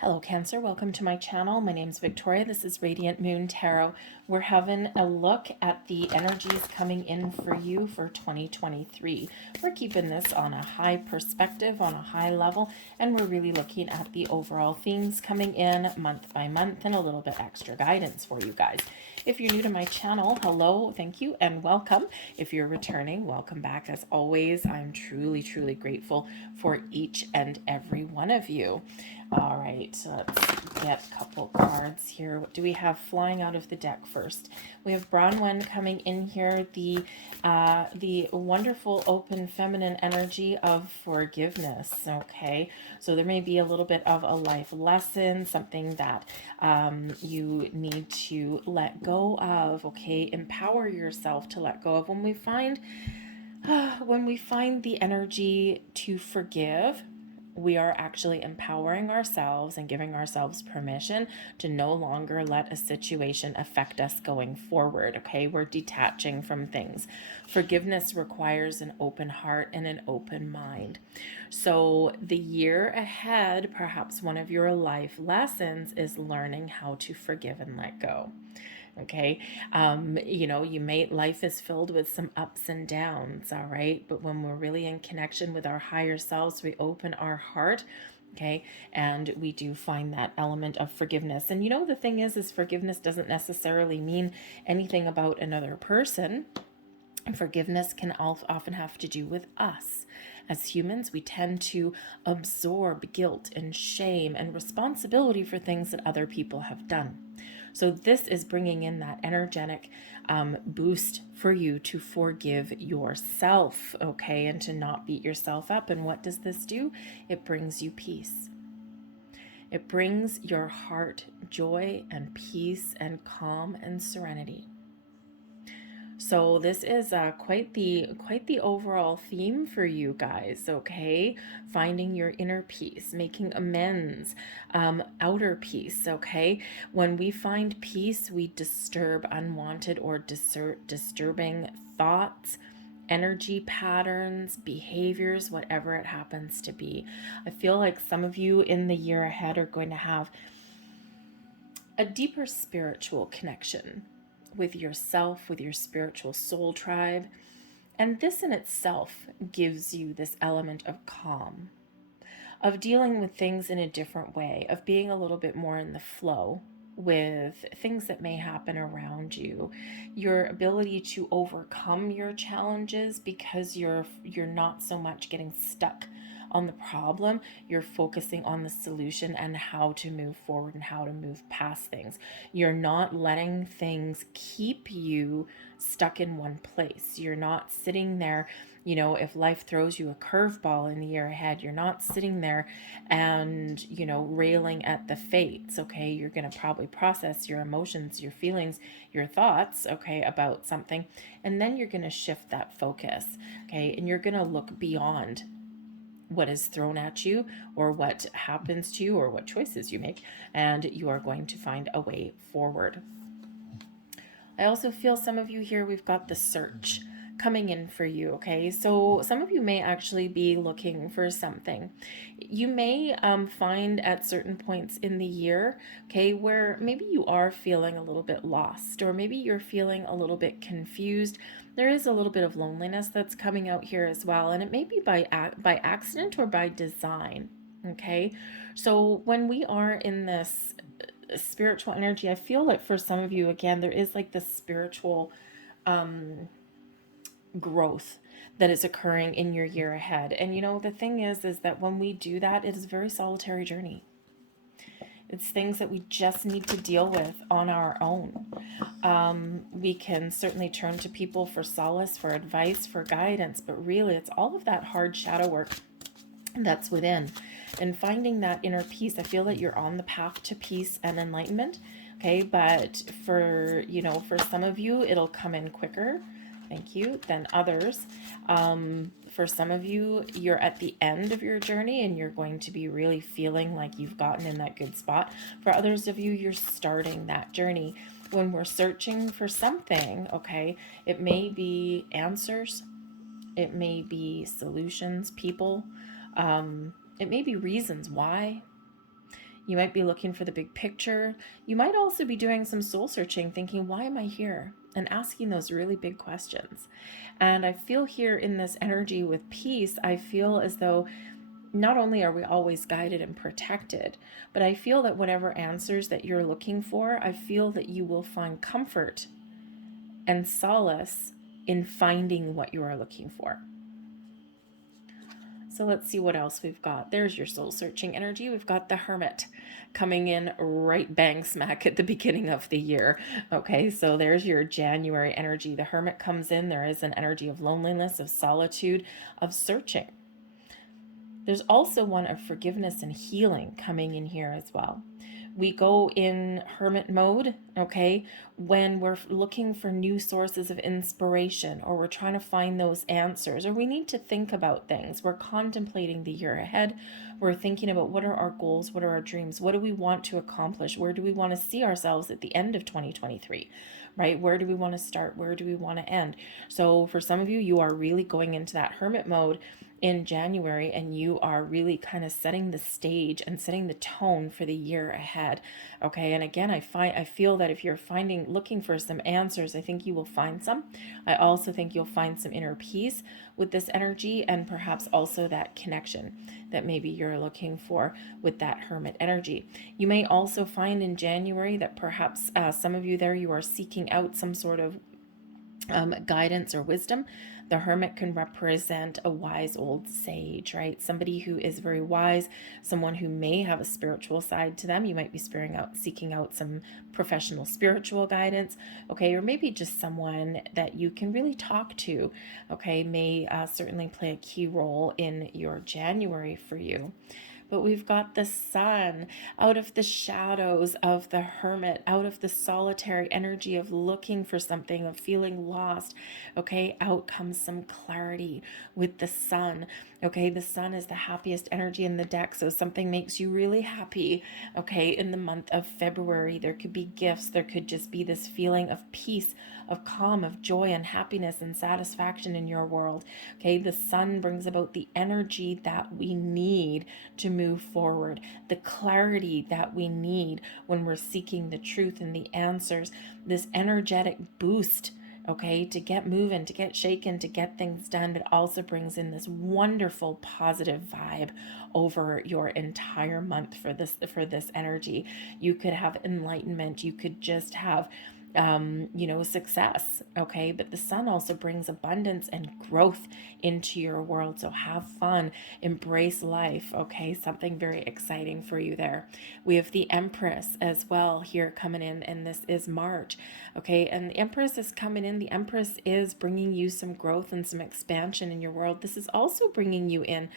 Hello Cancer, welcome to my channel. My name is Victoria. This is Radiant Moon Tarot. We're having a look at the energies coming in for you for 2023. We're keeping this on a high perspective, on a high level, and we're really looking at the overall themes coming in month by month and a little bit extra guidance for you guys. If you're new to my channel, hello, thank you, and welcome. If you're returning, welcome back. As always, I'm truly, truly grateful for each and every one of you. All right, so let's get a couple cards here. What do we have flying out of the deck first? We have Bronwyn coming in here, the wonderful open feminine energy of forgiveness. Okay, so there may be a little bit of a life lesson, something that you need to let go of. Okay, empower yourself to let go of. When we find the energy to forgive, we are actually empowering ourselves and giving ourselves permission to no longer let a situation affect us going forward. Okay, we're detaching from things. Forgiveness requires an open heart and an open mind. So the year ahead, perhaps one of your life lessons is learning how to forgive and let go. Okay, life is filled with some ups and downs, all right, but when we're really in connection with our higher selves, we open our heart, okay, and we do find that element of forgiveness. And the thing is forgiveness doesn't necessarily mean anything about another person. Forgiveness can often have to do with us. As humans, we tend to absorb guilt and shame and responsibility for things that other people have done. So this is bringing in that energetic boost for you to forgive yourself, okay, and to not beat yourself up. And what does this do? It brings you peace. It brings your heart joy and peace and calm and serenity. So this is quite the overall theme for you guys, okay? Finding your inner peace, making amends, outer peace, okay? When we find peace, we disturb unwanted or disturbing thoughts, energy patterns, behaviors, whatever it happens to be. I feel like some of you in the year ahead are going to have a deeper spiritual connection with yourself, with your spiritual soul tribe. And this in itself gives you this element of calm, of dealing with things in a different way, of being a little bit more in the flow with things that may happen around you, your ability to overcome your challenges because you're not so much getting stuck on the problem, you're focusing on the solution and how to move forward and how to move past things. You're not letting things keep you stuck in one place. You're not sitting there, if life throws you a curveball in the year ahead, you're not sitting there and, railing at the fates, okay? You're going to probably process your emotions, your feelings, your thoughts, okay, about something, and then you're going to shift that focus, okay? And you're going to look beyond what is thrown at you or what happens to you or what choices you make, and you are going to find a way forward. I also feel some of you here, we've got the search coming in for you, okay? So some of you may actually be looking for something. You may find at certain points in the year, okay, where maybe you are feeling a little bit lost, or maybe you're feeling a little bit confused. There is a little bit of loneliness that's coming out here as well, and it may be by accident or by design, okay? So when we are in this spiritual energy, I feel like for some of you, again, there is like this spiritual growth that is occurring in your year ahead. And the thing is that when we do that, it is a very solitary journey. It's things that we just need to deal with on our own. We can certainly turn to people for solace, for advice, for guidance, but really it's all of that hard shadow work that's within. And finding that inner peace, I feel that you're on the path to peace and enlightenment, okay? But for some of you, it'll come in quicker, thank you, than others. For some of you, you're at the end of your journey and you're going to be really feeling like you've gotten in that good spot. For others of you, you're starting that journey. When we're searching for something, okay, it may be answers, it may be solutions, people, it may be reasons why. You might be looking for the big picture. You might also be doing some soul searching, thinking, why am I here? And asking those really big questions. And I feel here in this energy with peace, I feel as though not only are we always guided and protected, but I feel that whatever answers that you're looking for, I feel that you will find comfort and solace in finding what you are looking for. So let's see what else we've got. There's your soul searching energy. We've got the Hermit coming in right bang smack at the beginning of the year. Okay, so there's your January energy. The Hermit comes in. There is an energy of loneliness, of solitude, of searching. There's also one of forgiveness and healing coming in here as well. We go in hermit mode, okay, when we're looking for new sources of inspiration, or we're trying to find those answers, or we need to think about things. We're contemplating the year ahead. We're thinking about what are our goals, what are our dreams, what do we want to accomplish, where do we want to see ourselves at the end of 2023, right? Where do we want to start? Where do we want to end? So for some of you, you are really going into that hermit mode in January, and you are really kind of setting the stage and setting the tone for the year ahead. Okay, and again, I feel that if you're looking for some answers, I think you will find some. I also think you'll find some inner peace with this energy, and perhaps also that connection that maybe you're looking for with that hermit energy. You may also find in January that perhaps some of you there, you are seeking out some sort of guidance or wisdom. The Hermit can represent a wise old sage, right? Somebody who is very wise, someone who may have a spiritual side to them. You might be seeking out some professional spiritual guidance, okay? Or maybe just someone that you can really talk to, okay? May certainly play a key role in your January for you. But we've got the Sun out of the shadows of the Hermit, out of the solitary energy of looking for something, of feeling lost. Okay, out comes some clarity with the Sun. Okay, the Sun is the happiest energy in the deck, so something makes you really happy. Okay, in the month of February, there could be gifts, there could just be this feeling of peace, of calm, of joy and happiness and satisfaction in your world. Okay, the Sun brings about the energy that we need to move forward, the clarity that we need when we're seeking the truth and the answers, this energetic boost, okay, to get moving, to get shaken, to get things done, but also brings in this wonderful positive vibe over your entire month for this energy. You could have enlightenment, you could just have success, okay? But the Sun also brings abundance and growth into your world. So have fun, embrace life, okay? Something very exciting for you there. We have the Empress as well here coming in, and this is March, okay? And the Empress is coming in. The Empress is bringing you some growth and some expansion in your world. This is also bringing you in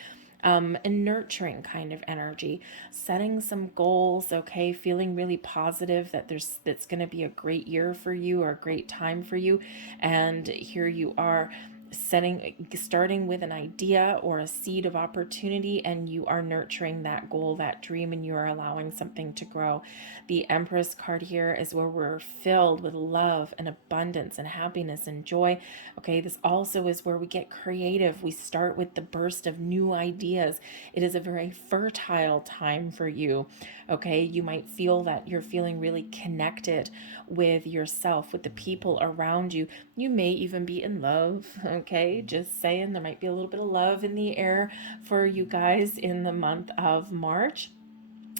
a nurturing kind of energy, setting some goals, okay, feeling really positive that that's going to be a great year for you or a great time for you. And here you are starting with an idea or a seed of opportunity, and you are nurturing that goal, that dream, and you are allowing something to grow. The Empress card here is where we're filled with love and abundance and happiness and joy. Okay, this also is where we get creative. We start with the burst of new ideas. It is a very fertile time for you. Okay, you might feel that you're feeling really connected with yourself, with the people around you. You may even be in love. Okay, just saying, there might be a little bit of love in the air for you guys in the month of March.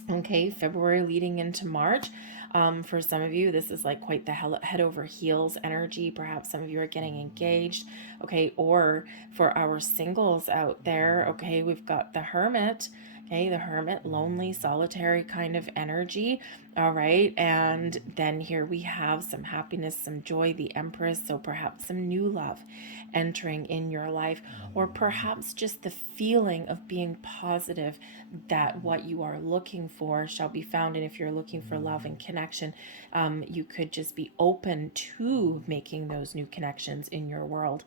Okay, February leading into March. For some of you, this is like quite the head over heels energy. Perhaps some of you are getting engaged. Okay, or for our singles out there, okay, we've got the Hermit. Okay, the Hermit, lonely, solitary kind of energy. All right, and then here we have some happiness, some joy, the Empress. So perhaps some new love entering in your life, or perhaps just the feeling of being positive that what you are looking for shall be found. And if you're looking for love and connection, you could just be open to making those new connections in your world.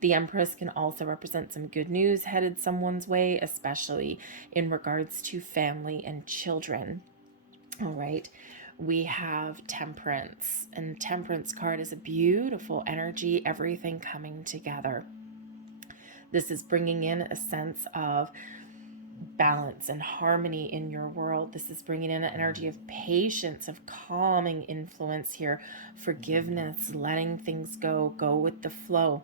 The Empress can also represent some good news headed someone's way, especially in regards to family and children. All right, we have Temperance, and Temperance card is a beautiful energy, everything coming together. This is bringing in a sense of balance and harmony in your world. This is bringing in an energy of patience, of calming influence here, forgiveness, letting things go with the flow.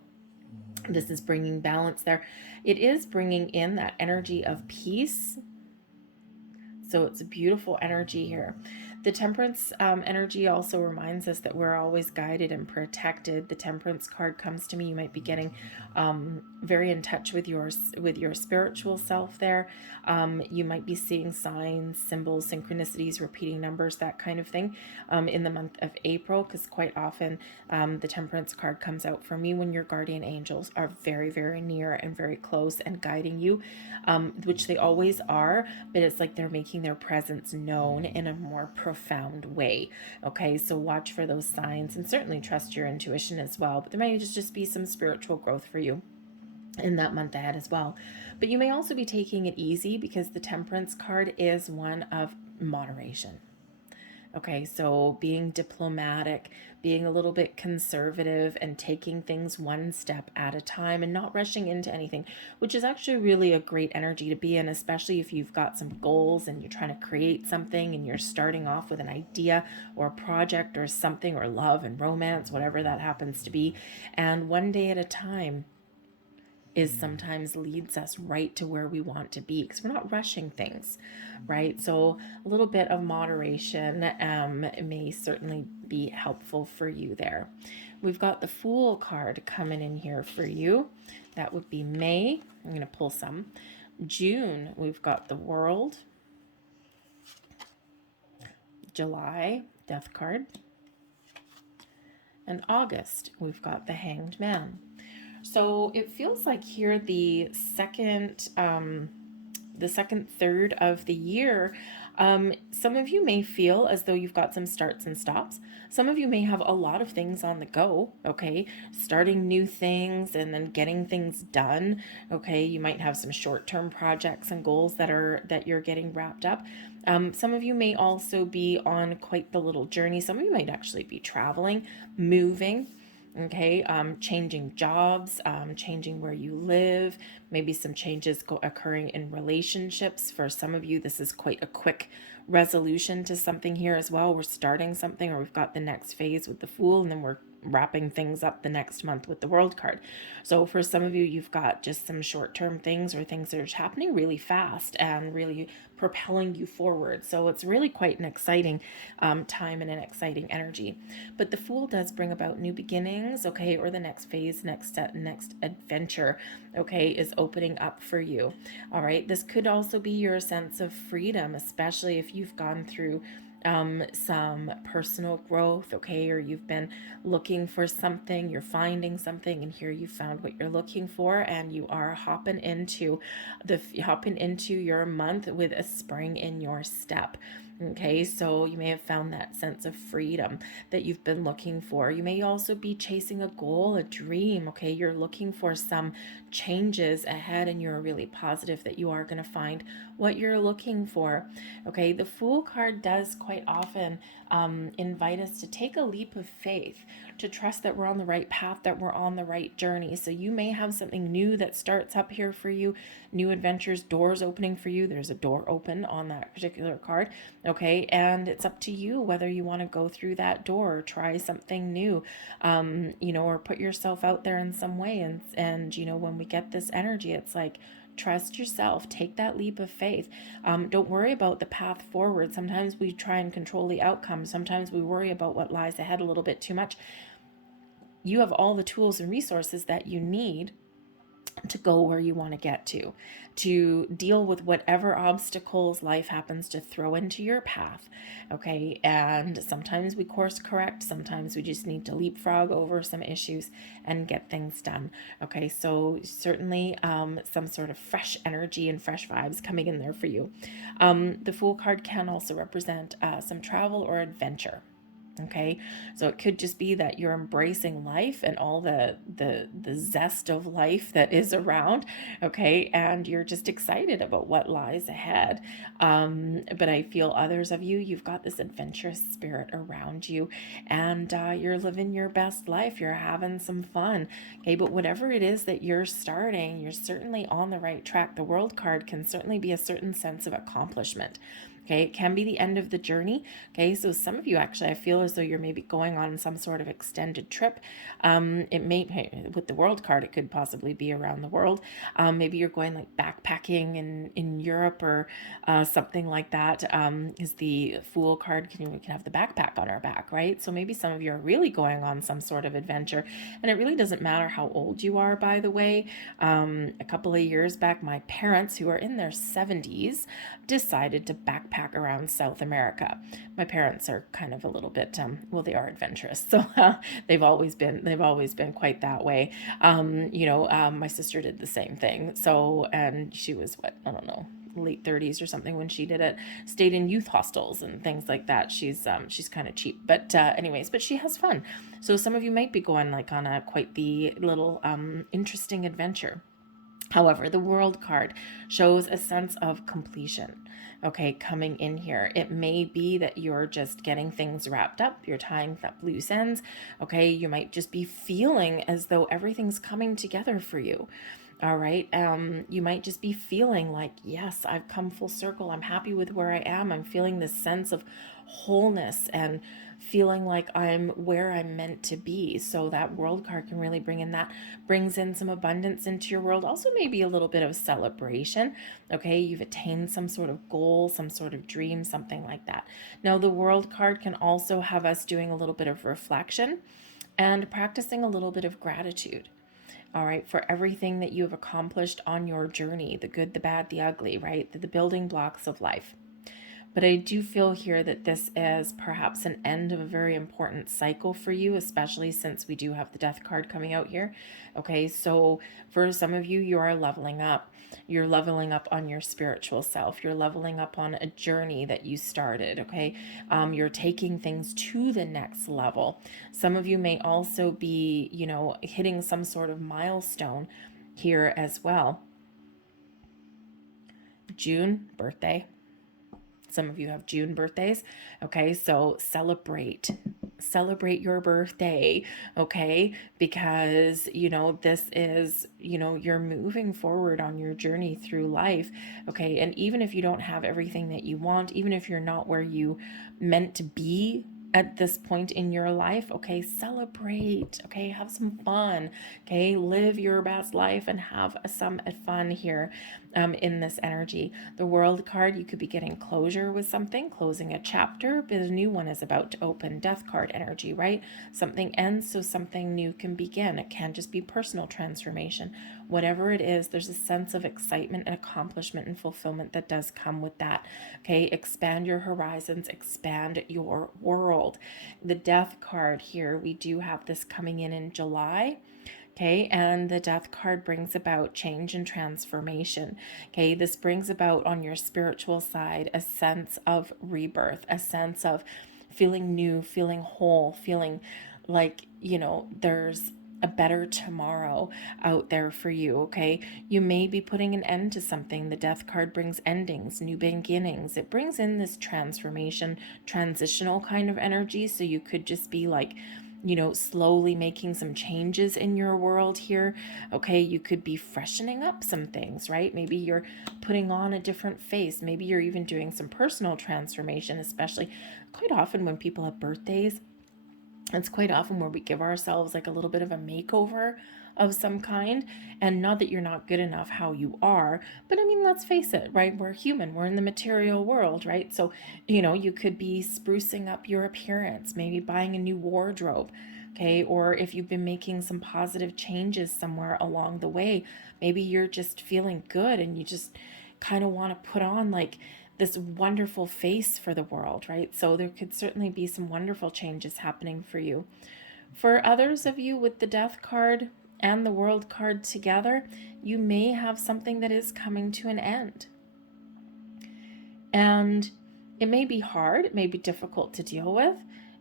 This is bringing balance there. It is bringing in that energy of peace. So it's a beautiful energy here. The Temperance energy also reminds us that we're always guided and protected. The Temperance card comes to me. You might be getting very in touch with your spiritual self there. You might be seeing signs, symbols, synchronicities, repeating numbers, that kind of thing in the month of April, because quite often the Temperance card comes out for me when your guardian angels are very, very near and very close and guiding you, which they always are, but it's like they're making their presence known in a more profound way. Okay, so watch for those signs and certainly trust your intuition as well. But there might just be some spiritual growth for you in that month ahead as well. But you may also be taking it easy because the Temperance card is one of moderation. Okay, so being diplomatic, being a little bit conservative, and taking things one step at a time and not rushing into anything, which is actually really a great energy to be in, especially if you've got some goals and you're trying to create something and you're starting off with an idea or a project or something, or love and romance, whatever that happens to be. And one day at a time is sometimes leads us right to where we want to be, because we're not rushing things, right? So a little bit of moderation may certainly be helpful for you there. We've got the Fool card coming in here for you. That would be May. I'm going to pull some. June, we've got the World. July, Death card. And August, we've got the Hanged Man. So it feels like here the second third of the year, some of you may feel as though you've got some starts and stops. Some of you may have a lot of things on the go, okay? Starting new things and then getting things done, okay? You might have some short-term projects and goals that you're getting wrapped up. Some of you may also be on quite the little journey. Some of you might actually be traveling, moving, okay, changing jobs, changing where you live, maybe some changes occurring in relationships. For some of you, this is quite a quick resolution to something here as well. We're starting something, or we've got the next phase with the Fool, and then we're wrapping things up the next month with the World card. So for some of you, you've got just some short-term things or things that are happening really fast and really propelling you forward. So it's really quite an exciting time and an exciting energy. But the Fool does bring about new beginnings, okay, or the next phase, next step, next adventure, okay, is opening up for you. All right, this could also be your sense of freedom, especially if you've gone through some personal growth, okay, or you've been looking for something, you're finding something, and here you found what you're looking for, and you are hopping into your month with a spring in your step. Okay, so you may have found that sense of freedom that you've been looking for. You may also be chasing a goal, a dream. Okay, you're looking for some changes ahead, and you're really positive that you are going to find what you're looking for. Okay, the Fool card does quite often invite us to take a leap of faith, to trust that we're on the right path, that we're on the right journey. So you may have something new that starts up here for you, new adventures, doors opening for you. There's a door open on that particular card, okay? And it's up to you whether you want to go through that door or try something new, or put yourself out there in some way. And when we get this energy, it's like, trust yourself, take that leap of faith. Don't worry about the path forward. Sometimes we try and control the outcome. Sometimes we worry about what lies ahead a little bit too much. You have all the tools and resources that you need to go where you want to get to deal with whatever obstacles life happens to throw into your path, okay? And sometimes we course correct, sometimes we just need to leapfrog over some issues and get things done, okay? So certainly some sort of fresh energy and fresh vibes coming in there for you. The Fool card can also represent some travel or adventure. Okay, so it could just be that you're embracing life and all the zest of life that is around. Okay, and you're just excited about what lies ahead. But I feel others of you, you've got this adventurous spirit around you, and you're living your best life. You're having some fun. Okay, but whatever it is that you're starting, you're certainly on the right track. The World card can certainly be a certain sense of accomplishment. Okay, it can be the end of the journey. Okay, so some of you actually, I feel as though you're maybe going on some sort of extended trip. It may, with the World card, it could possibly be around the world. Maybe you're going like backpacking in Europe or something like that. Is the Fool card, we can have the backpack on our back, right? So maybe some of you are really going on some sort of adventure, and it really doesn't matter how old you are, by the way. A couple of years back, my parents, who are in their 70s, decided to backpack around South America. My parents are kind of a little bit, well, they are adventurous, so they've always been quite that way. My sister did the same thing. So, and she was what, I don't know, late 30s or something when she did it. Stayed in youth hostels and things like that. She's kind of cheap, but anyways, but she has fun. So some of you might be going like on a quite the little interesting adventure. However, the World card shows a sense of completion, okay, coming in here. It may be that you're just getting things wrapped up, you're tying up loose ends, okay? You might just be feeling as though everything's coming together for you. All right. You might just be feeling like, yes, I've come full circle. I'm happy with where I am. I'm feeling this sense of wholeness and feeling like I'm where I'm meant to be. So that World card can really bring in that, brings in some abundance into your world. Also, maybe a little bit of celebration. Okay. You've attained some sort of goal, some sort of dream, something like that. Now, the World card can also have us doing a little bit of reflection and practicing a little bit of gratitude. All right, for everything that you have accomplished on your journey, the good, the bad, the ugly, right? The building blocks of life. But I do feel here that this is perhaps an end of a very important cycle for you, especially since we do have the Death card coming out here. Okay, so for some of you, you are leveling up. You're leveling up on your spiritual self. You're leveling up on a journey that you started, okay? You're taking things to the next level. Some of you may also be, hitting some sort of milestone here as well. June, birthday. Some of you have June birthdays. Okay, so celebrate your birthday. Okay, because this is, you're moving forward on your journey through life. Okay, and even if you don't have everything that you want, even if you're not where you meant to be at this point in your life, okay, celebrate, okay, have some fun, okay, live your best life and have some fun here in this energy. The World card, you could be getting closure with something, closing a chapter, but a new one is about to open. Death card energy, right? Something ends so something new can begin. It can just be personal transformation. Whatever it is, there's a sense of excitement and accomplishment and fulfillment that does come with that. Okay, expand your horizons, expand your world. The Death card here, we do have this coming in July. Okay, and the Death card brings about change and transformation. Okay, this brings about on your spiritual side a sense of rebirth, a sense of feeling new, feeling whole, feeling like, there's a better tomorrow out there for you. Okay, you may be putting an end to something. The Death card brings endings, new beginnings. It brings in this transformation, transitional kind of energy. So you could just be like, slowly making some changes in your world here. Okay, you could be freshening up some things, right? Maybe you're putting on a different face. Maybe you're even doing some personal transformation, especially quite often when people have birthdays. It's quite often where we give ourselves like a little bit of a makeover of some kind. And not that you're not good enough how you are, but I mean, let's face it, right? We're human, we're in the material world, right? So, you could be sprucing up your appearance, maybe buying a new wardrobe, okay? Or if you've been making some positive changes somewhere along the way, maybe you're just feeling good and you just kind of want to put on like this wonderful face for the world, right? So there could certainly be some wonderful changes happening for you. For others of you with the Death card and the World card together, you may have something that is coming to an end. And it may be hard, it may be difficult to deal with.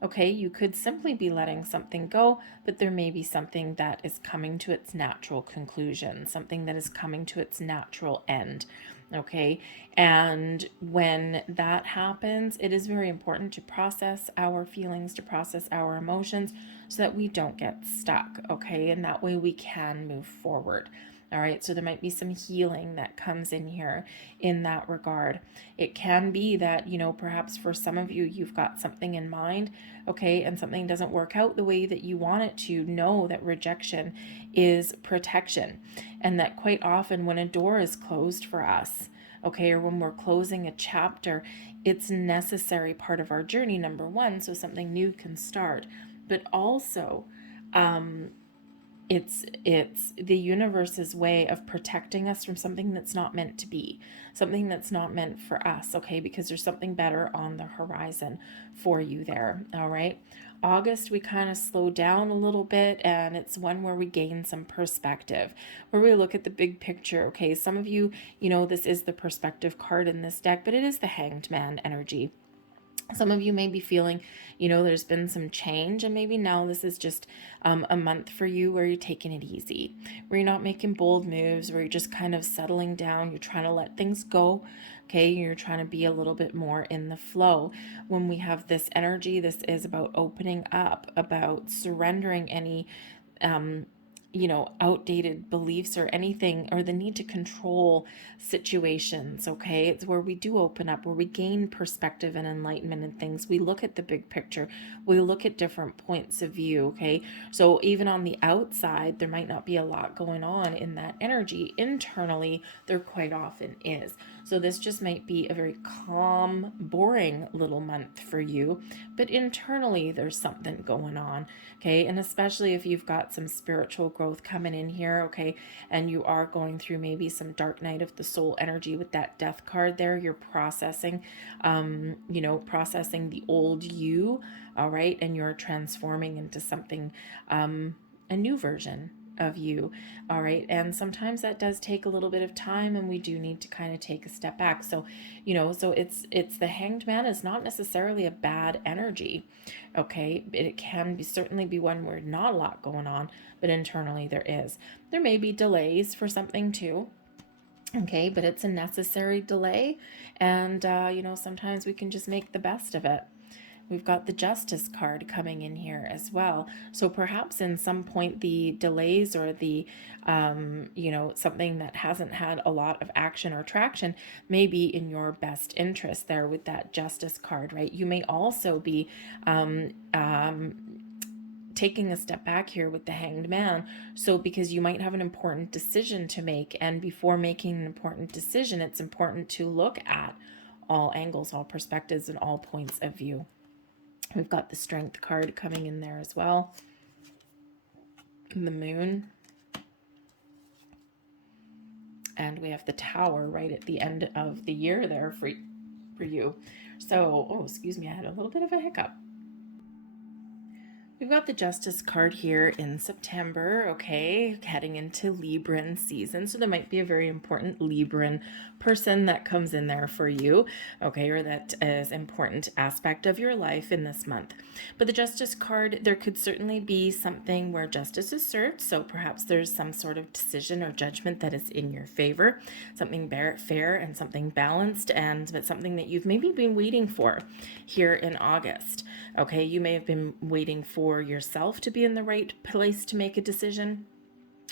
Okay, you could simply be letting something go, but there may be something that is coming to its natural conclusion, something that is coming to its natural end. Okay, and when that happens, it is very important to process our feelings, to process our emotions, so that we don't get stuck. Okay, and that way we can move forward. All right, so there might be some healing that comes in here in that regard. It can be that, perhaps for some of you, you've got something in mind, okay, and something doesn't work out the way that you want it to. Know that rejection is protection, and that quite often when a door is closed for us, okay, or when we're closing a chapter, it's necessary part of our journey, number one, so something new can start, but also, it's the universe's way of protecting us from something that's not meant to be, something that's not meant for us, okay, because there's something better on the horizon for you there. All right, August, we kind of slow down a little bit, and it's one where we gain some perspective, where we look at the big picture. Okay, some of you, this is the perspective card in this deck, but it is the Hanged Man energy. Some of you may be feeling, there's been some change, and maybe now this is just a month for you where you're taking it easy, where you're not making bold moves, where you're just kind of settling down. You're trying to let things go. Okay, you're trying to be a little bit more in the flow. When we have this energy, this is about opening up, about surrendering any outdated beliefs or anything, or the need to control situations. Okay, it's where we do open up, where we gain perspective and enlightenment in things. We look at the big picture, we look at different points of view. Okay, so even on the outside, there might not be a lot going on in that energy. Internally, there quite often is. So this just might be a very calm, boring little month for you, but internally there's something going on. Okay, and especially if you've got some spiritual growth coming in here, okay, and you are going through maybe some dark night of the soul energy with that death card there, you're processing, processing the old you, all right, and you're transforming into something, a new version of you, all right, and sometimes that does take a little bit of time, and we do need to kind of take a step back. So so it's the Hanged Man is not necessarily a bad energy. Okay, it can be certainly be one where not a lot going on, but internally there may be delays for something too. Okay, but it's a necessary delay, and sometimes we can just make the best of it. We've got the Justice card coming in here as well. So perhaps in some point the delays or the, something that hasn't had a lot of action or traction may be in your best interest there with that Justice card, right? You may also be taking a step back here with the Hanged Man. So because you might have an important decision to make, and before making an important decision, it's important to look at all angles, all perspectives, and all points of view. We've got the Strength card coming in there as well. The Moon. And we have the Tower right at the end of the year there for you. So, excuse me, I had a little bit of a hiccup. We've got the Justice card here in September, okay, heading into Libran season. So there might be a very important Libran person that comes in there for you, okay, or that is important aspect of your life in this month. But the Justice card, there could certainly be something where justice is served. So perhaps there's some sort of decision or judgment that is in your favor, something fair and something balanced, and but something that you've maybe been waiting for here in August. Okay, you may have been waiting for yourself to be in the right place to make a decision,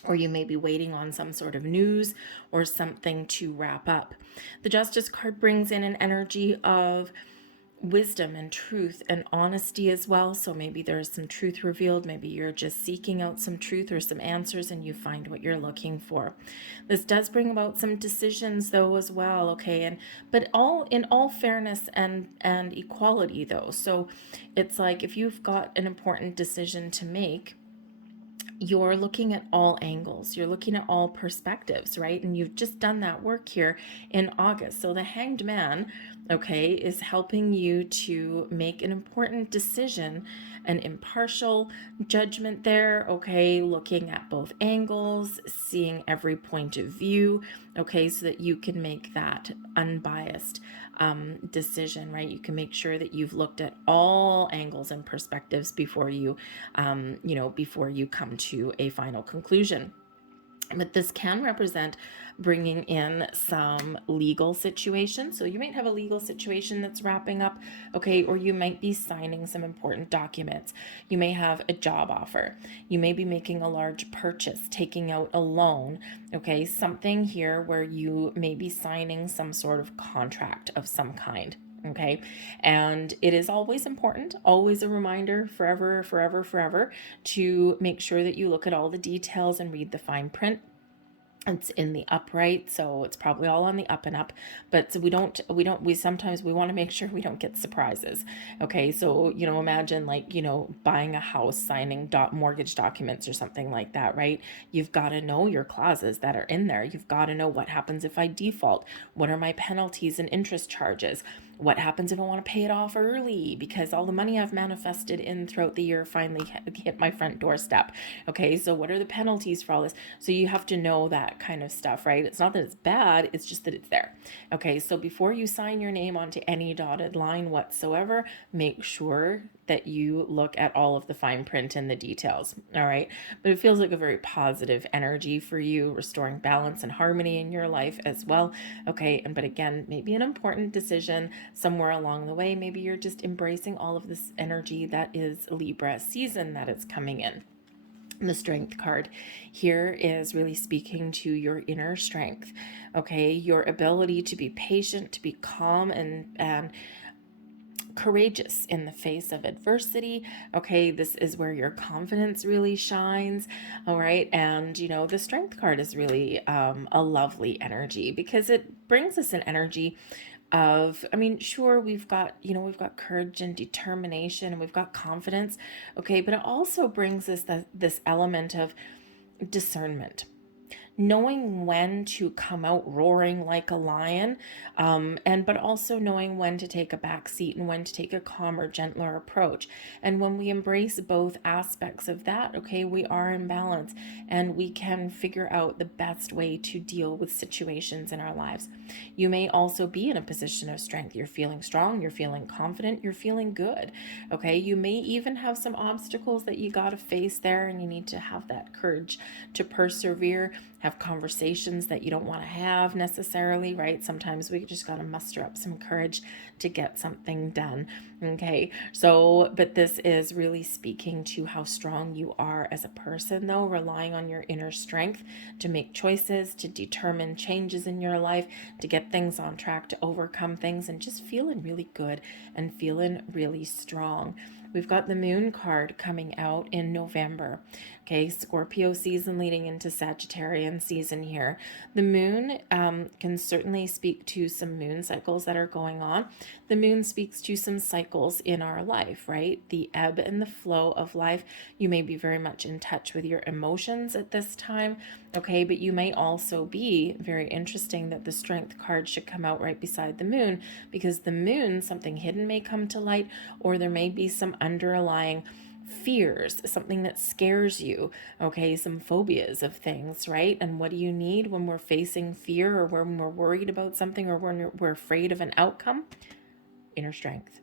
or you may be waiting on some sort of news or something to wrap up. The Justice card brings in an energy of wisdom and truth and honesty as well. So maybe there's some truth revealed. Maybe you're just seeking out some truth or some answers and you find what you're looking for. This does bring about some decisions though as well, okay, and but in all fairness and equality though. So it's like if you've got an important decision to make, you're looking at all angles, you're looking at all perspectives, right? And you've just done that work here in August. So the Hanged Man, okay, is helping you to make an important decision an impartial judgment there, okay, looking at both angles, seeing every point of view, okay, so that you can make that unbiased decision, right? You can make sure that you've looked at all angles and perspectives before you, before you come to a final conclusion. But this can represent bringing in some legal situations. So you might have a legal situation that's wrapping up, okay, or you might be signing some important documents. You may have a job offer. You may be making a large purchase, taking out a loan, okay, something here where you may be signing some sort of contract of some kind. Okay. And it is always important, always a reminder, forever, forever, forever, to make sure that you look at all the details and read the fine print. It's in the upright, so it's probably all on the up and up, but so we sometimes we want to make sure we don't get surprises. Okay, so imagine like buying a house, signing mortgage documents or something like that, right? You've got to know your clauses that are in there. You've got to know what happens if I default, what are my penalties and interest charges, what happens if I want to pay it off early because all the money I've manifested in throughout the year finally hit my front doorstep. Okay, so what are the penalties for all this? So you have to know that kind of stuff, right? It's not that it's bad, it's just that it's there. Okay, so before you sign your name onto any dotted line whatsoever, make sure that you look at all of the fine print and the details. All right, but it feels like a very positive energy for you, restoring balance and harmony in your life as well. Okay, but again, maybe an important decision somewhere along the way. Maybe you're just embracing all of this energy that is Libra season that is coming in. The Strength card here is really speaking to your inner strength, okay? Your ability to be patient, to be calm and courageous in the face of adversity. Okay, this is where your confidence really shines. All right, and the Strength card is really a lovely energy because it brings us an energy of, sure, we've got courage and determination and we've got confidence, okay, but it also brings us this element of discernment, knowing when to come out roaring like a lion, but also knowing when to take a back seat and when to take a calmer, gentler approach. And when we embrace both aspects of that, okay, we are in balance and we can figure out the best way to deal with situations in our lives. You may also be in a position of strength. You're feeling strong, you're feeling confident, you're feeling good, okay? You may even have some obstacles that you got to face there, and you need to have that courage to persevere, have conversations that you don't want to have necessarily, right? Sometimes we just got to muster up some courage to get something done. Okay, so, but this is really speaking to how strong you are as a person, though, relying on your inner strength to make choices, to determine changes in your life, to get things on track, to overcome things, and just feeling really good and feeling really strong. We've got the Moon card coming out in November. Okay, Scorpio season leading into Sagittarian season here. The moon can certainly speak to some moon cycles that are going on. The moon speaks to some cycles in our life, right? The ebb and the flow of life. You may be very much in touch with your emotions at this time, okay? But you may also be, very interesting that the Strength card should come out right beside the moon, because the moon, something hidden may come to light, or there may be some underlying fears, something that scares you, okay, some phobias of things, right? And what do you need when we're facing fear, or when we're worried about something, or when we're afraid of an outcome? Inner strength.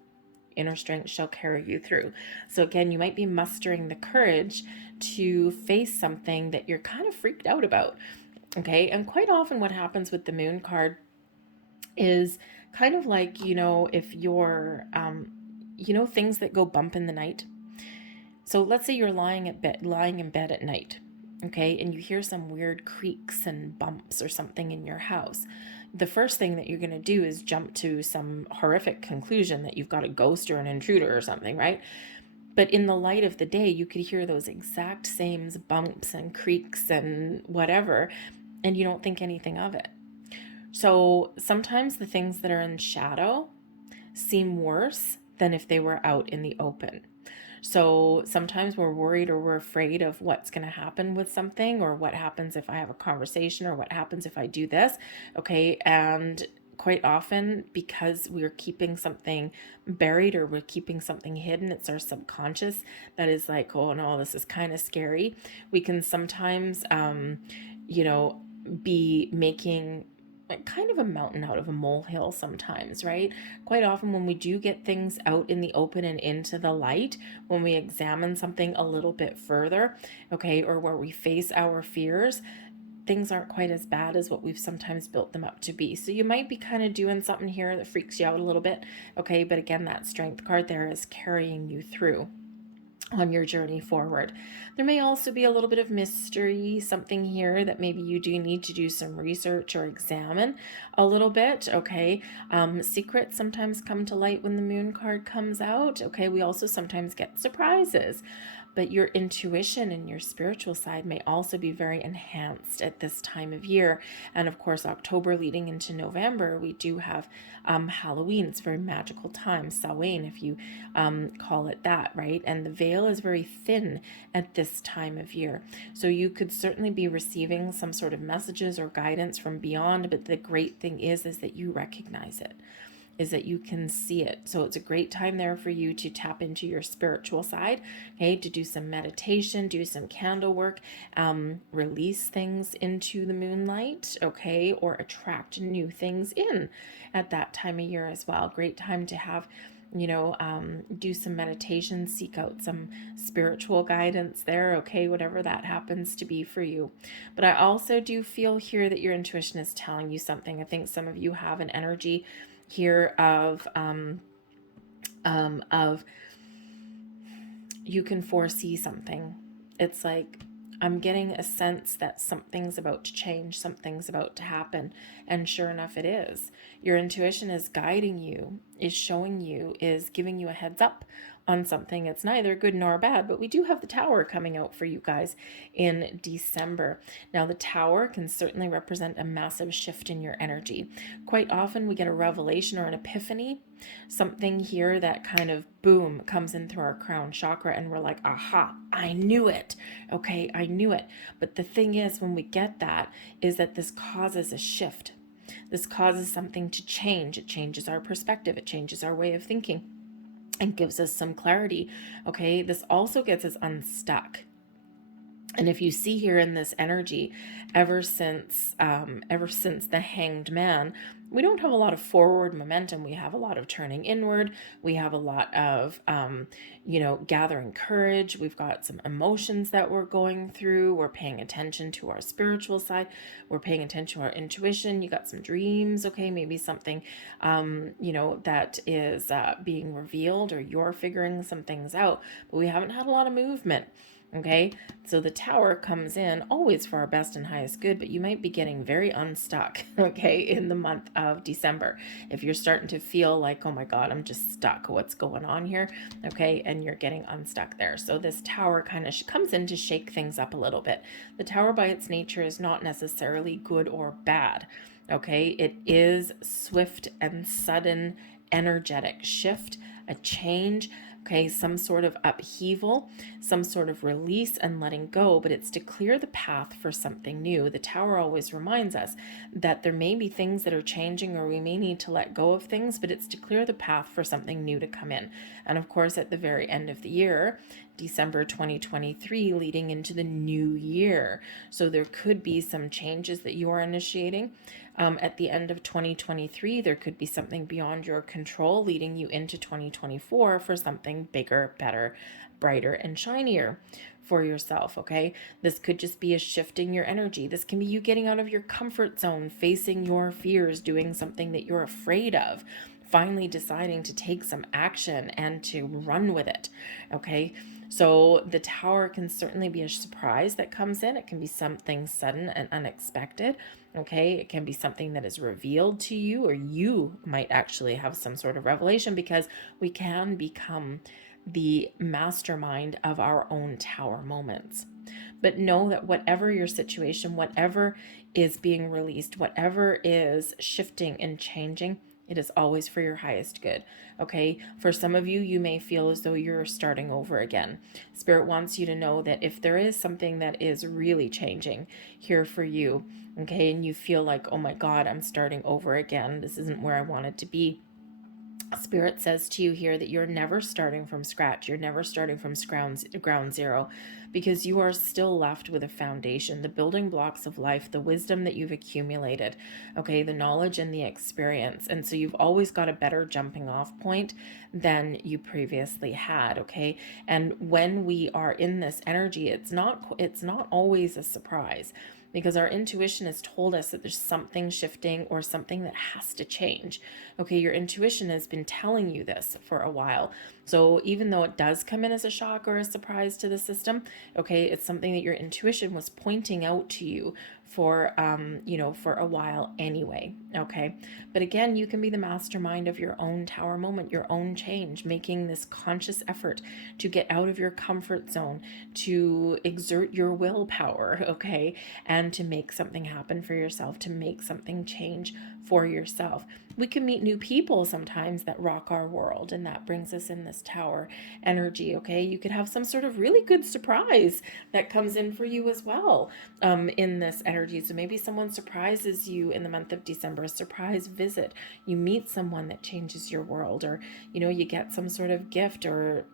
Inner strength shall carry you through. So again, you might be mustering the courage to face something that you're kind of freaked out about, okay? And quite often what happens with the Moon card is kind of like, if you're, things that go bump in the night. So let's say you're lying in bed at night, okay, and you hear some weird creaks and bumps or something in your house. The first thing that you're going to do is jump to some horrific conclusion that you've got a ghost or an intruder or something, right? But in the light of the day, you could hear those exact same bumps and creaks and whatever, and you don't think anything of it. So sometimes the things that are in shadow seem worse than if they were out in the open. So sometimes we're worried or we're afraid of what's going to happen with something, or what happens if I have a conversation, or what happens if I do this. Okay. And quite often, because we're keeping something buried or we're keeping something hidden, it's our subconscious that is like, oh no, this is kind of scary. We can sometimes, you know, be making like kind of a mountain out of a molehill sometimes, right? Quite often when we do get things out in the open and into the light, when we examine something a little bit further, okay, or where we face our fears, things aren't quite as bad as what we've sometimes built them up to be. So you might be kind of doing something here that freaks you out a little bit, okay? But again, that strength card there is carrying you through on your journey forward. There may also be a little bit of mystery, something here that maybe you do need to do some research or examine a little bit, okay? Secrets sometimes come to light when the moon card comes out, okay? We also sometimes get surprises. But your intuition and your spiritual side may also be very enhanced at this time of year. And of course, October leading into November, we do have Halloween. It's a very magical time, Samhain, if you call it that, right? And the veil is very thin at this time of year. So you could certainly be receiving some sort of messages or guidance from beyond, but the great thing is that you recognize it, is that you can see it. So it's a great time there for you to tap into your spiritual side, okay, to do some meditation, do some candle work, release things into the moonlight, okay, or attract new things in at that time of year as well. Great time to have, you know, do some meditation, seek out some spiritual guidance there, okay, whatever that happens to be for you. But I also do feel here that your intuition is telling you something. I think some of you have an energy here of you can foresee something. It's like, I'm getting a sense that something's about to change, something's about to happen. And sure enough, it is. Your intuition is guiding you, is showing you, is giving you a heads up on something. It's neither good nor bad, but we do have the Tower coming out for you guys in December. Now, the Tower can certainly represent a massive shift in your energy. Quite often we get a revelation or an epiphany, something here that kind of boom comes in through our crown chakra, and we're like, aha, I knew it. Okay, I knew it. But the thing is, when we get that, is that this causes a shift. This causes something to change. It changes our perspective. It changes our way of thinking and gives us some clarity. Okay, this also gets us unstuck. And if you see here in this energy, ever since the Hanged Man, we don't have a lot of forward momentum. We have a lot of turning inward. We have a lot of, gathering courage. We've got some emotions that we're going through. We're paying attention to our spiritual side. We're paying attention to our intuition. You got some dreams, okay? Maybe something, that is being revealed, or you're figuring some things out. But we haven't had a lot of movement. Okay, so the Tower comes in always for our best and highest good, but you might be getting very unstuck, okay, in the month of December. If you're starting to feel like, oh my God, I'm just stuck, what's going on here, okay, and you're getting unstuck there. So this Tower kind of comes in to shake things up a little bit. The Tower by its nature is not necessarily good or bad, okay? It is swift and sudden energetic shift, a change, okay, some sort of upheaval, some sort of release and letting go, but it's to clear the path for something new. The Tower always reminds us that there may be things that are changing, or we may need to let go of things, but it's to clear the path for something new to come in. And of course, at the very end of the year, December 2023, leading into the new year. So there could be some changes that you are initiating. At the end of 2023, there could be something beyond your control leading you into 2024 for something bigger, better, brighter, and shinier for yourself, okay? This could just be a shift in your energy. This can be you getting out of your comfort zone, facing your fears, doing something that you're afraid of, finally deciding to take some action and to run with it, okay? So the Tower can certainly be a surprise that comes in. It can be something sudden and unexpected, okay? It can be something that is revealed to you, or you might actually have some sort of revelation, because we can become the mastermind of our own Tower moments. But know that whatever your situation, whatever is being released, whatever is shifting and changing, It is always for your highest good. Okay. For some of you, you may feel as though you're starting over again. Spirit wants you to know that if there is something that is really changing here for you, okay, and you feel like, oh my God, I'm starting over again, this isn't where I wanted to be. Spirit says to you here that you're never starting from scratch. You're never starting from ground zero, because you are still left with a foundation, the building blocks of life, the wisdom that you've accumulated, okay, the knowledge and the experience. And so you've always got a better jumping off point than you previously had, okay? And when we are in this energy, it's not always a surprise, because our intuition has told us that there's something shifting or something that has to change. Okay, your intuition has been telling you this for a while. So even though it does come in as a shock or a surprise to the system, okay, it's something that your intuition was pointing out to you for for a while anyway. Okay, but again, you can be the mastermind of your own tower moment, your own change, making this conscious effort to get out of your comfort zone, to exert your willpower, okay, and to make something happen for yourself, to make something change for yourself. We can meet new people sometimes that rock our world, and that brings us in this tower energy, okay? You could have some sort of really good surprise that comes in for you as well in this energy. So maybe someone surprises you in the month of December, a surprise visit. You meet someone that changes your world, or, you get some sort of gift, or,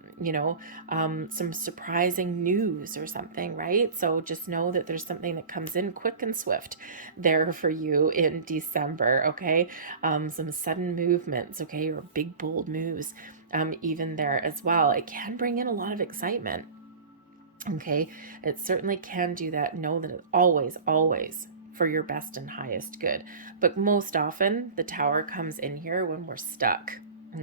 some surprising news or something, right? So just know that there's something that comes in quick and swift there for you in December, okay? Some sudden movements, okay, or big bold moves, even there as well. It can bring in a lot of excitement, okay? It certainly can do that. Know that it's always for your best and highest good. But most often the tower comes in here when we're stuck,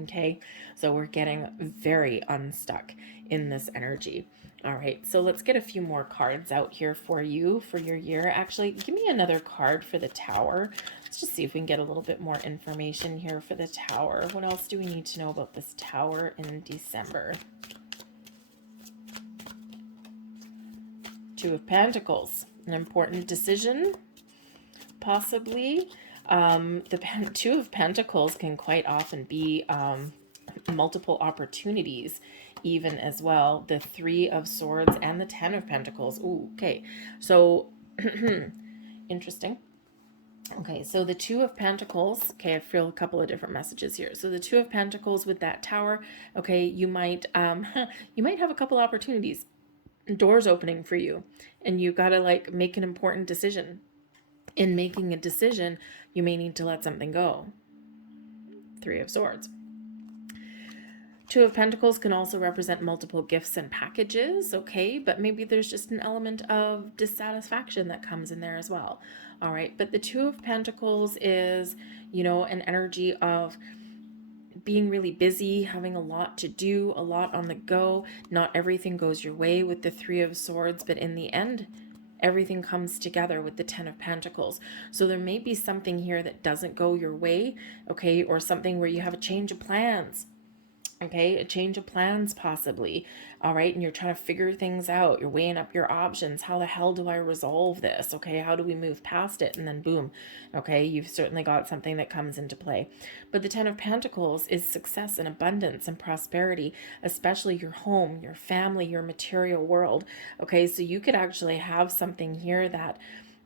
okay? So we're getting very unstuck in this energy. All right, so let's get a few more cards out here for you for your year. Actually, give me another card for the tower. Let's just see if we can get a little bit more information here for the tower. What else do we need to know about this tower in December? Two of Pentacles, an important decision, possibly. The Two of Pentacles can quite often be multiple opportunities even as well. The Three of Swords and the Ten of Pentacles. Ooh, okay, so interesting. Okay, so the Two of Pentacles, okay, I feel a couple of different messages here. So the Two of Pentacles with that tower, okay, you might you might have a couple opportunities, doors opening for you, and you got to like make an important decision. In making a decision, you may need to let something go. Three of Swords. Two of Pentacles can also represent multiple gifts and packages, okay? But maybe there's just an element of dissatisfaction that comes in there as well. All right, but the Two of Pentacles is, an energy of being really busy, having a lot to do, a lot on the go. Not everything goes your way with the Three of Swords, but in the end, everything comes together with the Ten of Pentacles. So there may be something here that doesn't go your way, okay? Or something where you have a change of plans. Okay, a change of plans possibly. All right, and you're trying to figure things out. You're weighing up your options. How the hell do I resolve this? Okay, how do we move past it? And then boom, okay, you've certainly got something that comes into play. But the Ten of Pentacles is success and abundance and prosperity, especially your home, your family, your material world. Okay, so you could actually have something here that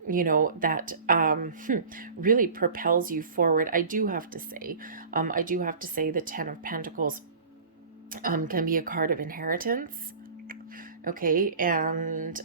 that really propels you forward. I do have to say the Ten of Pentacles can be a card of inheritance. Okay, and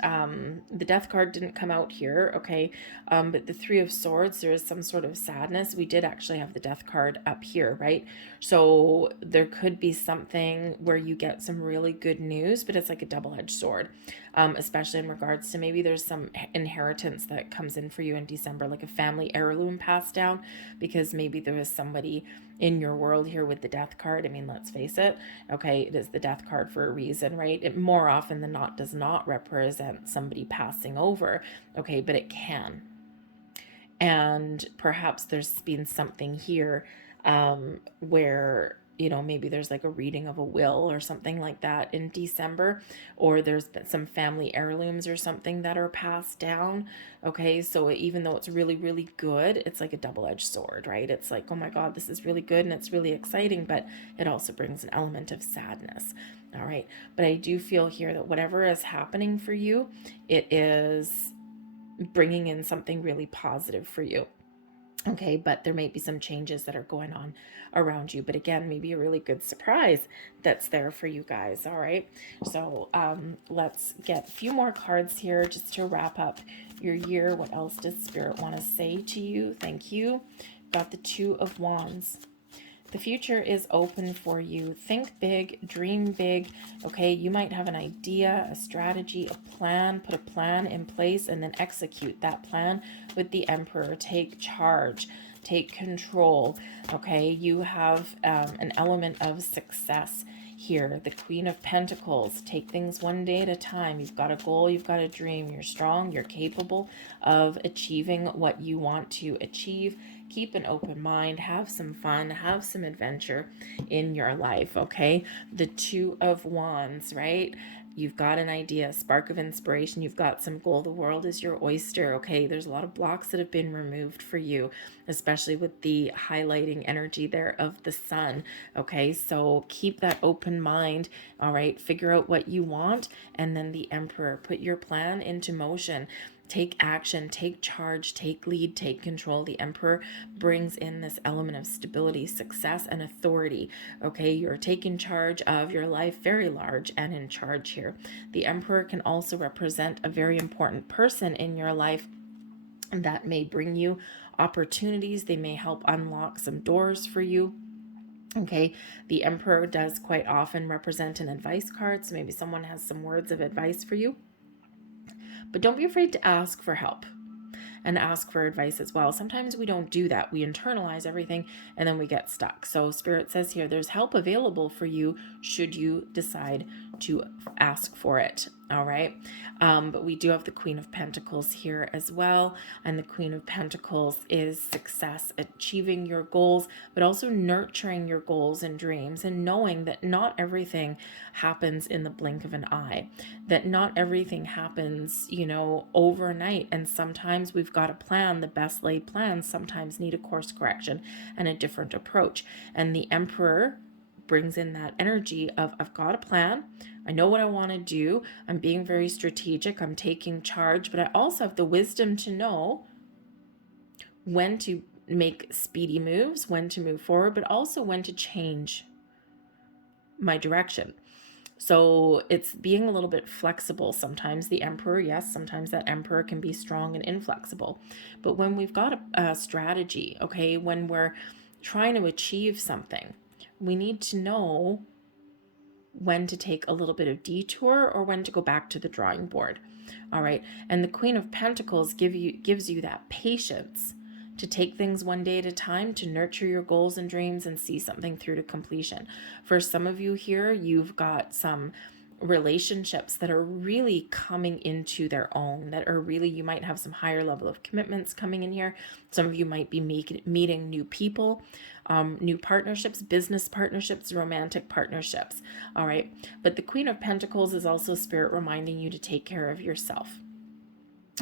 the Death card didn't come out here, okay, but the Three of Swords, there is some sort of sadness. We did actually have the Death card up here, right? So there could be something where you get some really good news, but it's like a double-edged sword, especially in regards to maybe there's some inheritance that comes in for you in December, like a family heirloom passed down, because maybe there was somebody in your world here with the Death card. I mean, let's face it, okay, it is the Death card for a reason, right? It more often than not does not represent somebody passing over, okay, but it can. And perhaps there's been something here where maybe there's like a reading of a will or something like that in December, or there's been some family heirlooms or something that are passed down. Okay, so even though it's really, really good, it's like a double-edged sword, right? It's like, oh my God, this is really good and it's really exciting, but it also brings an element of sadness. All right, but I do feel here that whatever is happening for you, it is bringing in something really positive for you. Okay, but there may be some changes that are going on around you. But again, maybe a really good surprise that's there for you guys. All right, so let's get a few more cards here just to wrap up your year. What else does Spirit want to say to you? Thank you. Got the Two of Wands. The future is open for you. Think big, dream big. Okay, you might have an idea, a strategy, a plan, put a plan in place, and then execute that plan with the Emperor. Take charge, take control. Okay, you have an element of success here. The Queen of Pentacles. Take things one day at a time. You've got a goal, you've got a dream. You're strong, you're capable of achieving what you want to achieve. Keep an open mind, have some fun, have some adventure in your life, okay? The Two of Wands, right? You've got an idea, a spark of inspiration. You've got some goal. The world is your oyster, okay? There's a lot of blocks that have been removed for you, especially with the highlighting energy there of the sun, okay? So keep that open mind, all right? Figure out what you want, and then the Emperor. Put your plan into motion. Take action, take charge, take lead, take control. The Emperor brings in this element of stability, success, and authority. Okay, you're taking charge of your life, very large and in charge here. The Emperor can also represent a very important person in your life that may bring you opportunities. They may help unlock some doors for you. Okay, the Emperor does quite often represent an advice card, so maybe someone has some words of advice for you. But don't be afraid to ask for help and ask for advice as well. Sometimes we don't do that. We internalize everything and then we get stuck. So Spirit says here, there's help available for you should you decide to ask for it. All right. But we do have the Queen of Pentacles here as well. And the Queen of Pentacles is success, achieving your goals, but also nurturing your goals and dreams, and knowing that not everything happens in the blink of an eye, that not everything happens, overnight. And sometimes we've got a plan. The best laid plans sometimes need a course correction and a different approach. And the Emperor brings in that energy of, I've got a plan. I know what I want to do. I'm being very strategic. I'm taking charge, but I also have the wisdom to know when to make speedy moves, when to move forward, but also when to change my direction. So it's being a little bit flexible. Sometimes the Emperor, yes, sometimes that Emperor can be strong and inflexible. But when we've got a strategy, okay, when we're trying to achieve something, we need to know when to take a little bit of detour or when to go back to the drawing board. All right. And the Queen of Pentacles gives you that patience to take things one day at a time, to nurture your goals and dreams and see something through to completion. For some of you here, you've got some relationships that are really coming into their own, that are really, you might have some higher level of commitments coming in here. Some of you might be meeting new people, new partnerships, business partnerships, romantic partnerships. All right. But the Queen of Pentacles is also Spirit reminding you to take care of yourself.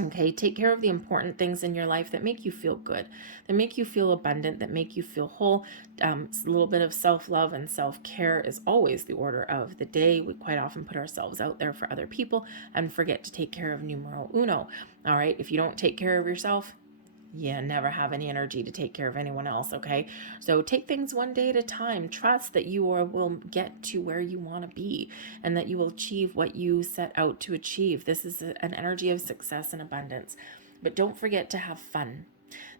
Okay, take care of the important things in your life that make you feel good, that make you feel abundant, that make you feel whole. A little bit of self-love and self-care is always the order of the day. We quite often put ourselves out there for other people and forget to take care of numero uno. All right, if you don't take care of yourself, you never have any energy to take care of anyone else, okay? So take things one day at a time. Trust that you will get to where you want to be and that you will achieve what you set out to achieve. This is an energy of success and abundance. But don't forget to have fun.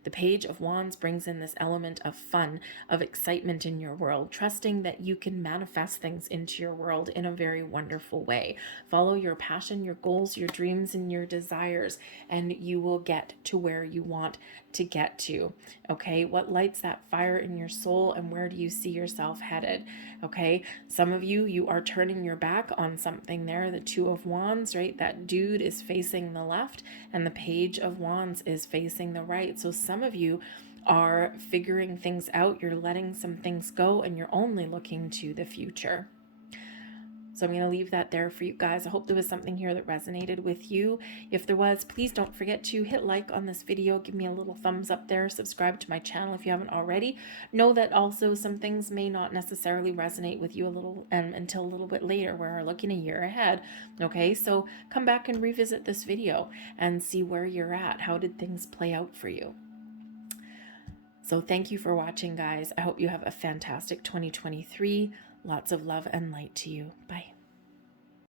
The Page of Wands brings in this element of fun, of excitement in your world, trusting that you can manifest things into your world in a very wonderful way. Follow your passion, your goals, your dreams, and your desires, and you will get to where you want to get to. Okay, what lights that fire in your soul, and where do you see yourself headed? Okay, some of you are turning your back on something there. The Two of Wands, right? That dude is facing the left and the Page of Wands is facing the right. So some of you are figuring things out, you're letting some things go, and you're only looking to the future. So I'm going to leave that there for you guys. I hope there was something here that resonated with you. If there was, please don't forget to hit like on this video. Give me a little thumbs up there. Subscribe to my channel if you haven't already. Know that also some things may not necessarily resonate with you until a little bit later. We're looking a year ahead. Okay, so come back and revisit this video and see where you're at. How did things play out for you? So thank you for watching, guys. I hope you have a fantastic 2023. Lots of love and light to you. Bye.